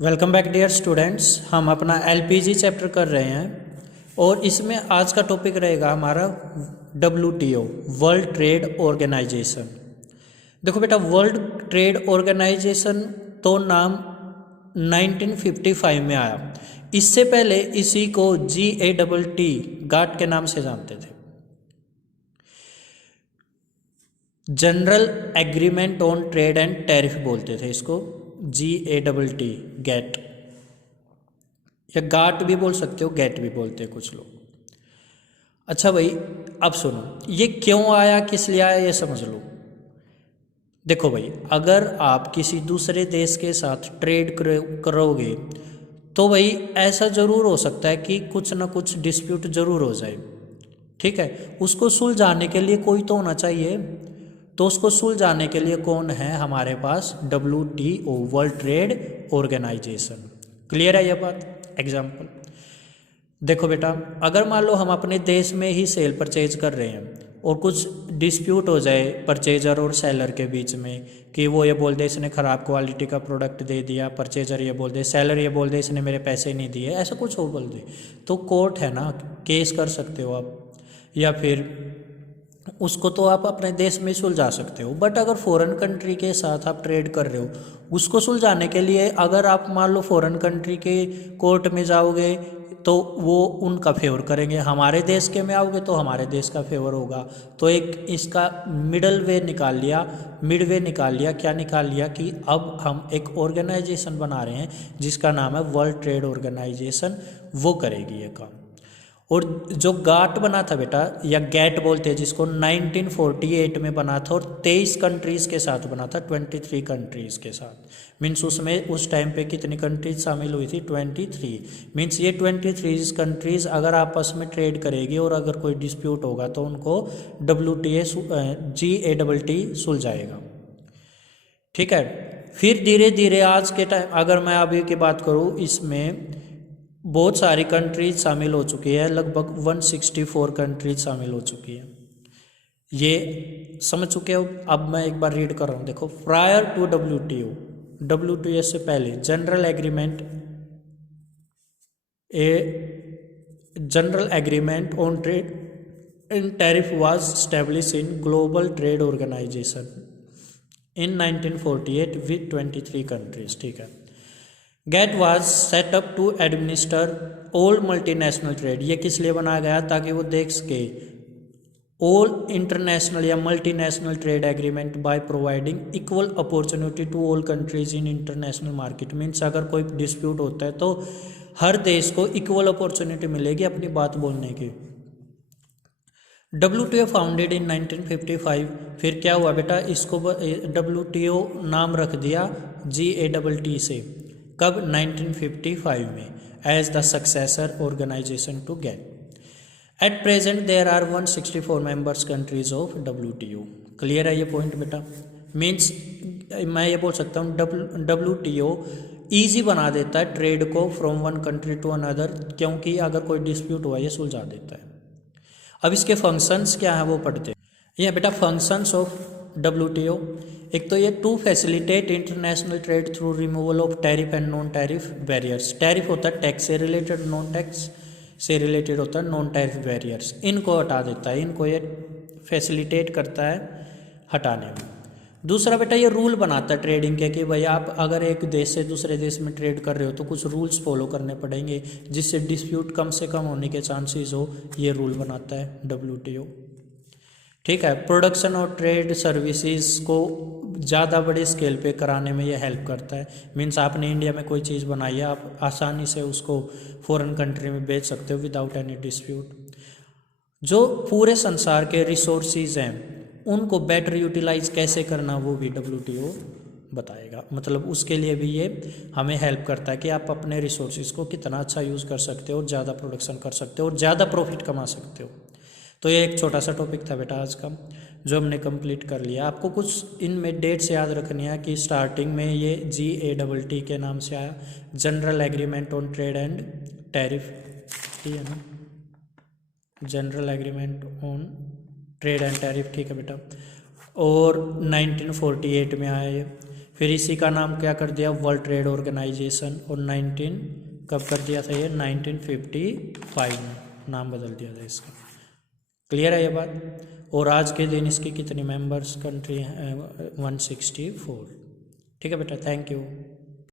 Welcome back dear students. हम अपना LPG chapter कर रहे हैं और इसमें आज का टॉपिक रहेगा हमारा डब्ल्यूटीओ, वर्ल्ड ट्रेड ऑर्गेनाइजेशन। देखो बेटा, वर्ल्ड ट्रेड ऑर्गेनाइजेशन तो नाम 1955 में आया। इससे पहले इसी को GATT गाट के नाम से जानते थे। General agreement on trade and tariff बोलते थे इसको, GATT, गैट, या गाट भी बोल सकते हो, गैट भी बोलते हैं कुछ लोग। अच्छा भाई, अब सुनो, ये क्यों आया, किस लिए आया, ये समझ लो। देखो भाई, अगर आप किसी दूसरे देश के साथ ट्रेड करोगे तो भाई ऐसा ज़रूर हो सकता है कि कुछ ना कुछ डिस्प्यूट ज़रूर हो जाए। ठीक है, उसको सुलझाने के लिए कोई तो होना चाहिए। तो उसको सुलझाने के लिए कौन है हमारे पास? WTO, world trade organization. Clear है ये बात? एग्जाम्पल देखो बेटा, अगर मान लो हम अपने देश में ही सेल परचेज कर रहे हैं और कुछ डिस्प्यूट हो जाए परचेजर और सेलर के बीच में कि वो ये बोल दे इसने ख़राब क्वालिटी का प्रोडक्ट दे दिया, परचेजर ये बोल दे, सेलर ये बोल दे इसने मेरे पैसे नहीं दिए, ऐसा कुछ हो बोल दे, तो कोर्ट है ना, केस कर सकते हो आप, या फिर उसको तो आप अपने देश में सुलझा सकते हो। बट अगर फॉरेन कंट्री के साथ आप ट्रेड कर रहे हो, उसको सुलझाने के लिए अगर आप मान लो फॉरेन कंट्री के कोर्ट में जाओगे तो वो उनका फेवर करेंगे, हमारे देश के में आओगे तो हमारे देश का फेवर होगा। तो एक इसका मिडल वे निकाल लिया, मिड वे निकाल लिया। क्या निकाल लिया कि अब हम एक ऑर्गेनाइजेशन बना रहे हैं जिसका नाम है वर्ल्ड ट्रेड ऑर्गेनाइजेशन, वो करेगी ये काम। और जो गाट बना था बेटा, या गैट बोलते हैं जिसको, 1948 में बना था और 23 कंट्रीज़ के साथ बना था, 23 कंट्रीज़ के साथ। मीन्स उसमें उस टाइम पे कितनी कंट्रीज शामिल हुई थी? 23। मीन्स ये 23 कंट्रीज़ अगर आपस में ट्रेड करेगी और अगर कोई डिस्प्यूट होगा तो उनको GATT सुलझाएगा। ठीक है, फिर धीरे धीरे आज के टाइम अगर मैं अभी की बात करूँ, इसमें बहुत सारी कंट्रीज शामिल हो चुकी है, लगभग 164 कंट्रीज शामिल हो चुकी है। ये समझ चुके हो? अब मैं एक बार रीड कर रहा हूँ, देखो। प्रायर टू WTO से पहले general agreement on trade and tariff was establish in global trade organization in 1948 with 23 countries. ठीक है, GATT was set up to administer all multinational trade. ये किस लिए बनाया गया? ताकि वो देख सके ऑल इंटरनेशनल या multinational trade agreement by providing equal opportunity to all countries in international market. Means अगर कोई डिस्प्यूट होता है तो हर देश को इक्वल अपॉर्चुनिटी मिलेगी अपनी बात बोलने की। WTO founded in 1955। फिर क्या हुआ बेटा, इसको WTO नाम रख दिया GATT से। कब? 1955 में, as the successor organization to GATT. At present there are 164 members countries of WTO। Clear है ये पॉइंट बेटा? मीन्स मैं ये बोल सकता हूँ WTO ईजी बना देता है ट्रेड को from one country to another, क्योंकि अगर कोई डिस्प्यूट हुआ ये सुलझा देता है। अब इसके फंक्शंस क्या हैं वो पढ़ते हैं। ये बेटा फंक्शंस ऑफ WTO। एक तो ये to facilitate international trade through removal of tariff and non tariff barriers. Tariff होता है टैक्स से रिलेटेड, नॉन टैक्स से रिलेटेड होता है नॉन टैरिफ बैरियर्स। इनको हटा देता है, इनको ये फैसिलिटेट करता है हटाने में। दूसरा बेटा, ये रूल बनाता है ट्रेडिंग के कि भाई आप अगर एक देश से दूसरे देश में ट्रेड कर रहे हो तो कुछ रूल्स फॉलो करने पड़ेंगे जिससे डिस्प्यूट कम से कम होने के चांसेस हो। ये रूल बनाता है WTO। ठीक है, प्रोडक्शन और ट्रेड सर्विसेज को ज़्यादा बड़े स्केल पे कराने में ये हेल्प करता है। मीन्स आपने इंडिया में कोई चीज़ बनाई है, आप आसानी से उसको फॉरेन कंट्री में बेच सकते हो विदाउट एनी डिस्प्यूट। जो पूरे संसार के रिसोर्सेज हैं उनको बेटर यूटिलाइज कैसे करना वो भी WTO बताएगा। मतलब उसके लिए भी ये हमें हेल्प करता है कि आप अपने रिसोर्सेज को कितना अच्छा यूज़ कर सकते हो और ज़्यादा प्रोडक्शन कर सकते हो और ज़्यादा प्रॉफिट कमा सकते हो। तो ये एक छोटा सा टॉपिक था बेटा आज का, जो हमने कंप्लीट कर लिया। आपको कुछ इनमें डेट्स याद रखनी है कि स्टार्टिंग में ये GATT के नाम से आया, general agreement on trade and tariff, ठीक है ना, general agreement on trade and tariff. ठीक है बेटा, और 1948 में आया ये। फिर इसी का नाम क्या कर दिया, वर्ल्ड ट्रेड ऑर्गेनाइजेशन, और 19 कब कर दिया था ये, 1955 में नाम बदल दिया था इसका। क्लियर है ये बात। और आज के दिन इसकी कितनी मेंबर्स कंट्री हैं, 164। ठीक है बेटा, थैंक यू।